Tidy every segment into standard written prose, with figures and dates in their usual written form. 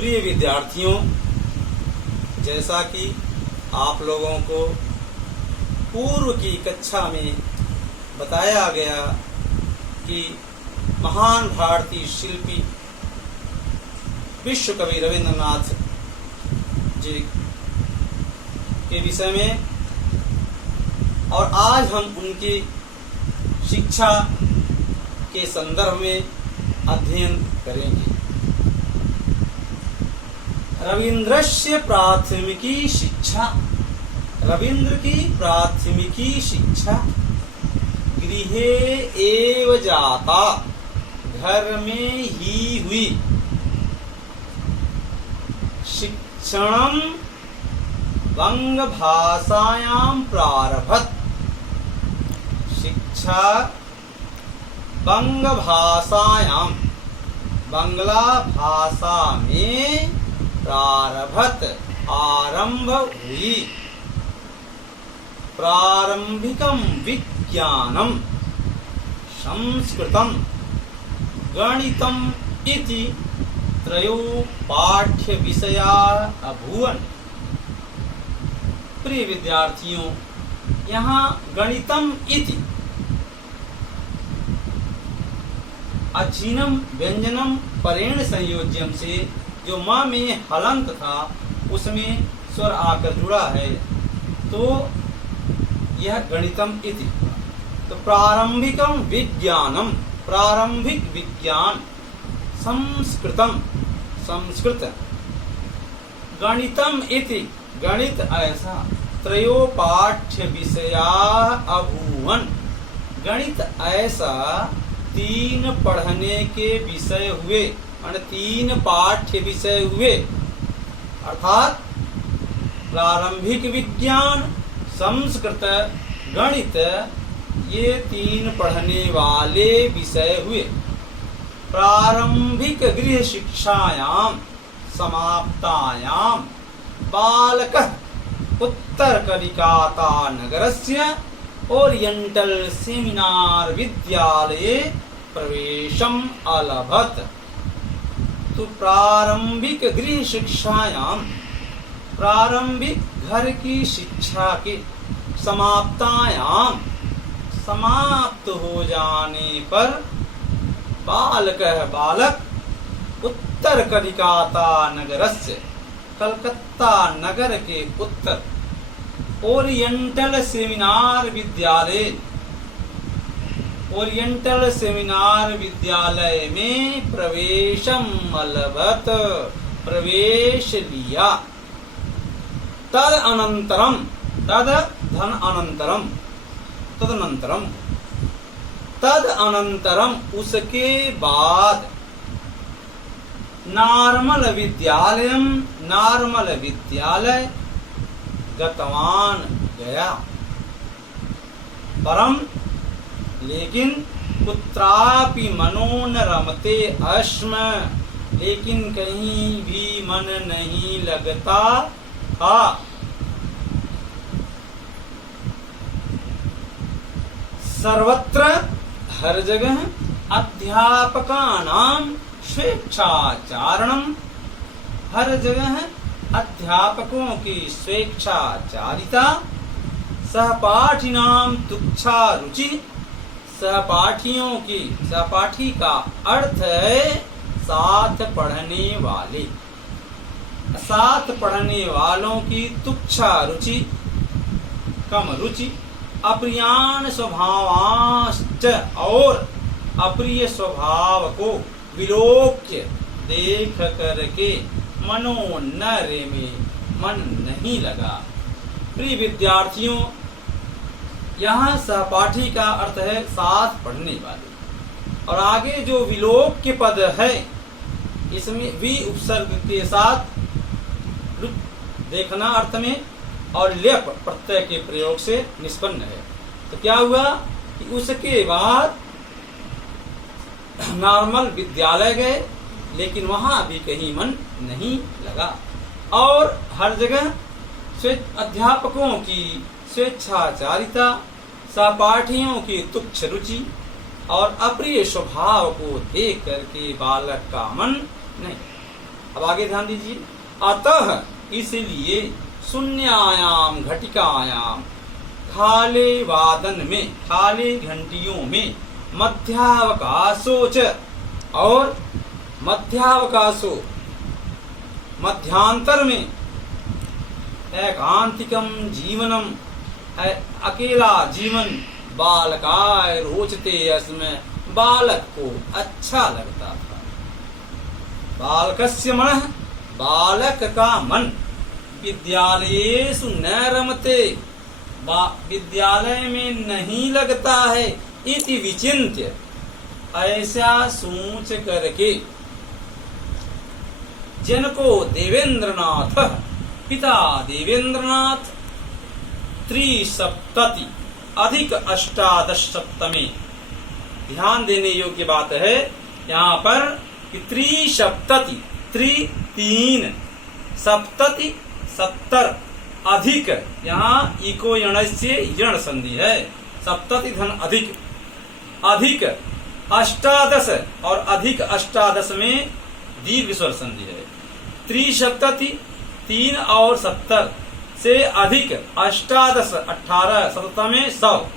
प्रिय विद्यार्थियों, जैसा कि आप लोगों को पूर्व की कक्षा में बताया गया कि महान भारतीय शिल्पी विश्व कवि रविंद्रनाथ जी के विषय में, और आज हम उनकी शिक्षा के संदर्भ में अध्ययन करेंगे। रविंद्रस्य प्राथमिकी शिक्षा। रविंद्र की प्राथमिकी शिक्षा गृहे एव जाता, घर में ही हुई। शिक्षणं बंग भाषायां प्रारभत। शिक्षा बंग भाषायां, बंगला भाषा में प्रारभत, आरंभ हुई। प्रारंभिकम विज्ञानम संस्कृतम गणितम इति त्रयो पाठ्य विषया अभूवन। प्रिय विद्यार्थियों, यहाँ गणितम इति अचीनम व्यंजनम परेण संयोज्यम से जो माँ में हलंत था उसमें स्वर आकर जुड़ा है, तो यह गणितम इति। तो प्रारंभिकम विज्ञानम, प्रारंभिक विज्ञान। संस्कृतम, संस्कृत। गणितम इति, गणित ऐसा। त्रयो पाठ्य विषया अभूवन। गणित ऐसा तीन पढ़ने के विषय हुए, मान तीन पाठ्य विषय हुए। अर्थात प्रारंभिक विज्ञान, संस्कृत, गणित, ये तीन पढ़ने वाले विषय हुए। प्रारंभिक गृह शिक्षायां समाप्तायां बालकः उत्तर कलिकाता नगरस्य ओरिएंटल सेमिनार विद्यालये प्रवेशम अलभत। तो प्रारंभिक गृह शिक्षायां, प्रारंभिक घर की शिक्षा के समाप्तायां, समाप्त हो जाने पर बालक, बालक उत्तर कलिकाता नगरस्य, कलकत्ता नगर के उत्तर, ओरिएंटल सेमिनार विद्यालय, ओरिएंटल सेमिनार विद्यालय में प्रवेशम अलभत, प्रवेश लिया। तद अनंतरम, तद धन अनंतरम, तदनंतरम, तद अनंतरम उसके बाद नार्मल विद्यालयम, नार्मल विद्यालय गतवान गया। परम लेकिन कुत्रापि मनो न रमते अस्म, लेकिन कहीं भी मन नहीं लगता था। सर्वत्र, हर जगह, अध्यापकानां स्वेच्छाचारणम, हर जगह अध्यापकों की स्वेच्छाचारिता। सहपाठिनां तुच्छा रुचि, सहपाठियों की, सहपाठी का अर्थ है साथ पढ़ने वाले, साथ पढ़ने वालों की तुच्छा रुचि, कम रुचि। अप्रियान स्वभावांश्च, और अप्रिय स्वभाव को विलोक्य देख करके मनो न रेमे, मन नहीं लगा। प्रिय विद्यार्थियों, यहाँ सहपाठी का अर्थ है साथ पढ़ने वाले, और आगे जो विलोक्य पद है इसमें वी उपसर्ग के साथ देखना अर्थ में और लेप प्रत्यय के प्रयोग से निष्पन्न है। तो क्या हुआ कि उसके बाद नॉर्मल विद्यालय गए, लेकिन वहां भी कहीं मन नहीं लगा। और हर जगह अध्यापकों की स्वेच्छाचारिता, सहपाठियों की तुच्छ रुचि और अप्रिय स्वभाव को देख करके बालक का मन नहीं। अब आगे ध्यान दीजिए। अतः इसलिए शून्यायाम घटिकायाम खाले वादन में, खाले घंटियों में मध्यावकाशोच, और मध्यावकाशो मध्यांतर में एकांतिकम जीवनम, अकेला जीवन बालकाय रोचते, इसमें बालक को अच्छा लगता था। बालकस्य मनः, बालक का मन विद्यालयेषु न रमते, विद्यालय में नहीं लगता है, इति विचिन्त्य, ऐसा सोच करके जनको देवेंद्रनाथ, पिता देवेंद्रनाथ 370 अधिक 18 ध्यान देने योग्य बात है यहाँ पर कि 370, 3 सप्तति 70 अधिक, यहाँ इको यण से यण संधि है, सप्तति धन अधिक, अधिक 18 और अधिक 18 में दीर्घ स्वर संधि है। 370 3 और 70 से अधिक 18 18 17 में 100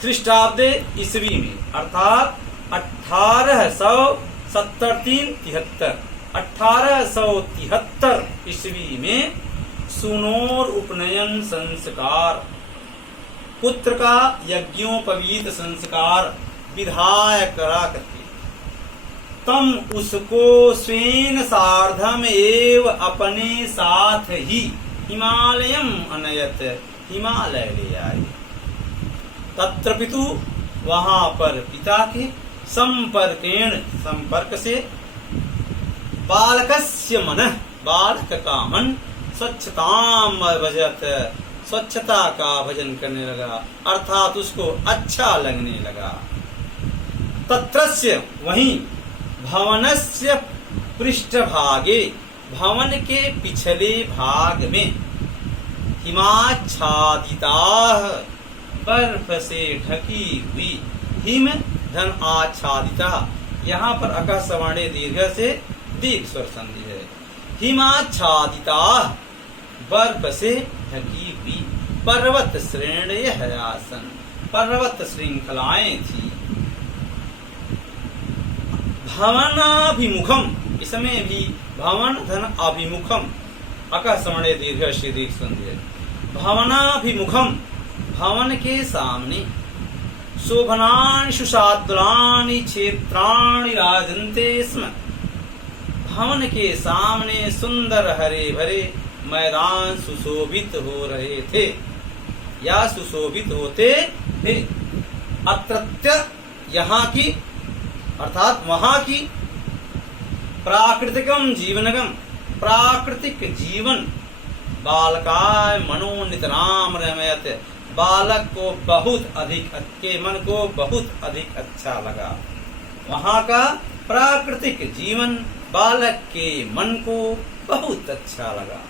ख्रीष्टाब्दे ईस्वी में, अर्थात 1870 73 1873 ईस्वी में सुनोर उपनयन संस्कार, पुत्र का यज्ञोपवीत संस्कार विधायक करा करके तम उसको स्वेन सार्धम एव अपने साथ ही हिमालयम अनयत, हिमालय ले आए। तत्र पितु, वहां पर पिता के संपर्केण, संपर्क से बालकस्य मनः, बालक का मन स्वच्छताम भजत, स्वच्छता का भजन करने लगा, अर्थात उसको अच्छा लगने लगा। तत्रस्य, वहीं भवनस्य पृष्ठभागे, भवन के पिछले भाग में हिमाच्छादिताः, बर्फ से ढकी हुई, हिम धन आच्छादिता, यहाँ पर अकः सवर्णे दीर्घ से दीर्घ स्वर संधि है। हिमाच्छादिताः, बर्फ से ढकी हुई, पर्वत श्रेणयः आसन, पर्वत श्रृंखलाएं थी। भवनाभिमुखम, इसमें भी भवन धन अभिमुखम, अकः सवर्णे दीर्घ से दीर्घ संधि है। भवनाभिमुखम, भवन के सामने, शोभनानि सुशाद्राणि क्षेत्राणि राजन्ते स्म, भवन के सामने सुंदर हरे भरे मैदान सुशोभित हो रहे थे या सुशोभित होते थे। अत्रत्य, यहाँ की अर्थात वहां की, प्राकृतिकम जीवनगम, प्राकृतिक जीवन, बालकाय मनोनितराम रमयत, बालक को बहुत अधिक, के मन को बहुत अधिक अच्छा लगा। वहां का प्राकृतिक जीवन बालक के मन को बहुत अच्छा लगा।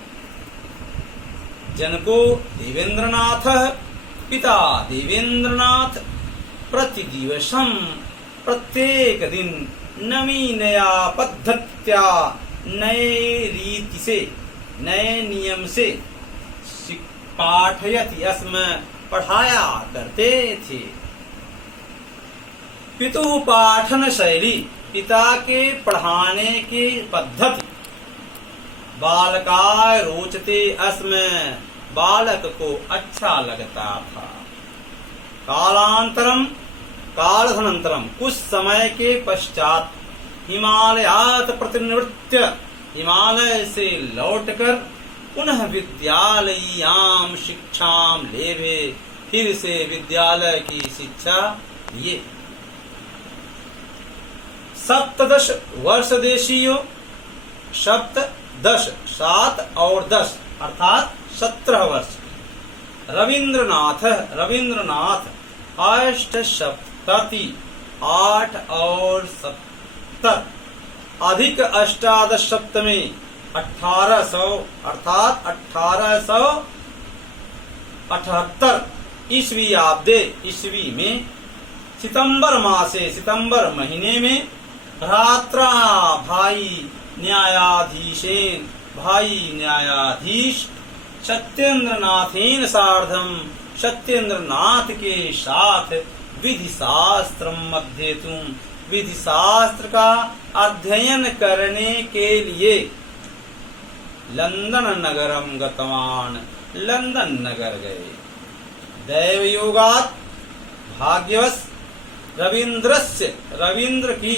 जनको देवेंद्रनाथ, पिता देवेंद्रनाथ प्रतिदिवसम, प्रत्येक दिन नवीनया पद्धत्या, नए रीति से, नए नियम से पाठयति, अस्म पढ़ाया करते थे। पितु पाठन शैली, पिता के पढ़ाने की पद्धति, बालकाय रोचते, अस्म बालक को अच्छा लगता था। कालांतरम, कालधनंतरम, कुछ समय के पश्चात, हिमालयात प्रतिनिवृत्य, हिमालय से लौटकर पुनः विद्यालयीयाम शिक्षाम लेभे, फिर से विद्यालय की शिक्षा लिए। 17 वर्ष देशीयो, 17 7 और 10 अर्थात 17 वर्ष। रविंद्रनाथ, रविंद्रनाथ 8 और 70 अधिक 18 में 1800 अर्थात 1878 ईस्वी आब्दे, ईस्वी में सितंबर मासे, सितंबर महीने में भ्रात्रा भाई न्यायाधीशेन भाई न्यायाधीश सत्येंद्रनाथेन सार्धम सत्येंद्रनाथ के साथ विधि शास्त्रम अध्येतुम विधि शास्त्र का अध्ययन करने के लिए लंदन नगरम गतवान लंदन नगर गए। दैवयोगात् भाग्यवश रविंद्र की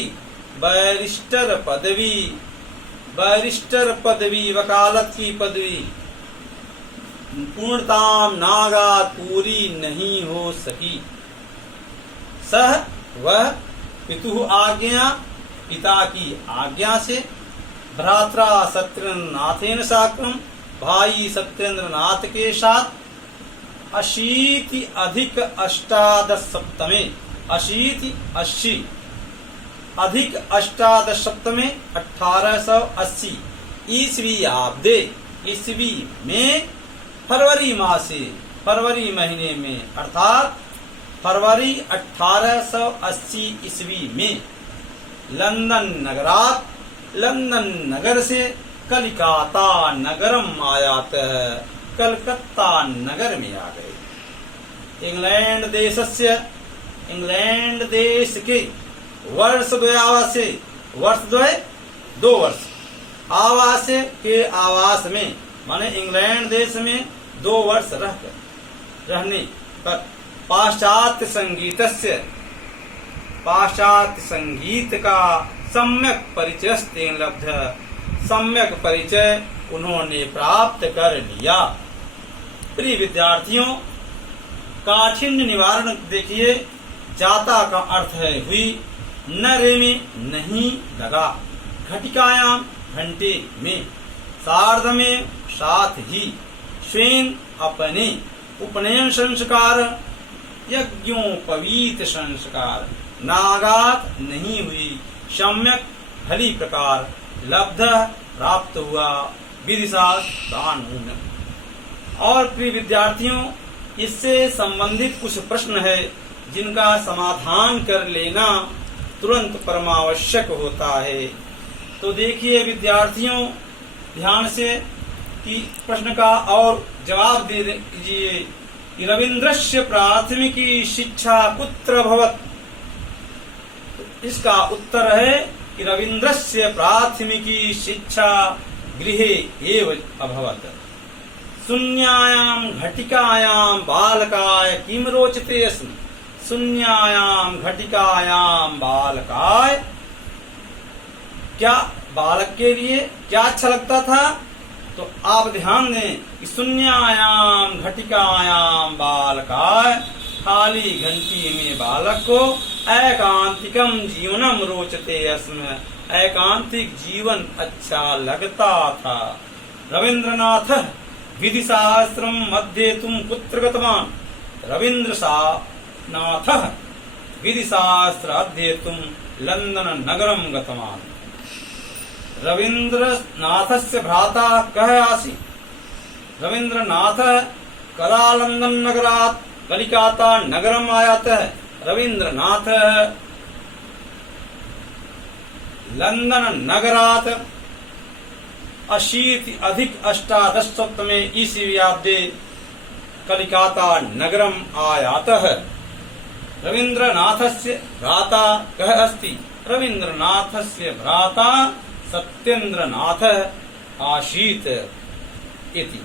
बैरिस्टर पदवी वकालत की पदवी पूर्णताम नागात पूरी नहीं हो सकी। सह वह पिता की आज्ञा से भ्रात्रा सत्येंद्रनाथेन साकं भाई सत्येंद्रनाथ के साथ 80 अधिक 1880 ईस्वी में फरवरी महीने में अर्थात फरवरी 1880 ईस्वी में लंदन नगर से कलिकाता नगरम आयात कलकत्ता नगर में आ गए। इंग्लैंड देश के वर्ष 2 वर्ष आवास के आवास में माने इंग्लैंड देश में 2 वर्ष रहने पर पाश्चात्य संगीत का सम्यक परिचय उन्होंने प्राप्त कर लिया। प्रिय विद्यार्थियों, काठिन्य निवारण देखिए, जाता का अर्थ है हुई, नरे में नहीं लगा, घटिकायाम घंटे में, सार्ध में साथ ही, स्वेन अपने, उपनयन संस्कार, यज्ञोपवीत संस्कार, नागात नहीं हुई, सम्यक भली प्रकार, लब्ध प्राप्त हुआ, विधिशास्त्र कानून। और प्रिय विद्यार्थियों, इससे संबंधित कुछ प्रश्न है जिनका समाधान कर लेना तुरंत परमावश्यक होता है। तो देखिए विद्यार्थियों ध्यान से कि प्रश्न का और जवाब दे दीजिए। रविन्द्रस्य प्राथमिकी शिक्षा कुत्र अभवत्? इसका उत्तर है कि रविन्द्रस्य प्राथमिकी शिक्षा गृहे एव अभवत्। शून्यायां घटिकायां बालकाय किम रोचते स्म? शून्यायां घटिकायां बालकाय, क्या बालक के लिए क्या अच्छा लगता था? तो आप ध्यान दें कि शून्यायां घटिकायां बालकाय, खाली घंटी में बालक को एकांतिकम जीवनम रोचते स्म, एकांतिक जीवन अच्छा लगता था। रविन्द्रनाथ विधि शास्त्रम अध्येतुम कुत्र गतवान? रविन्द्रनाथ विधि शास्त्र अध्येतुम लंदन नगरम गतवान। रविन्द्रनाथस्य भ्राता कः आसीत्? रविन्द्रनाथ कदा लंदन नगरात् कलिकाता नगरम आयातः? रविन्द्रनाथ लंदन नगरात् 80 अधिक 18 ईस्वीयाब्दे कलिकाता नगरम आयातः। रविन्द्रनाथस्य भ्राता कः अस्ति? रविन्द्रनाथस्य भ्राता सत्येंद्रनाथ आसीत् इति।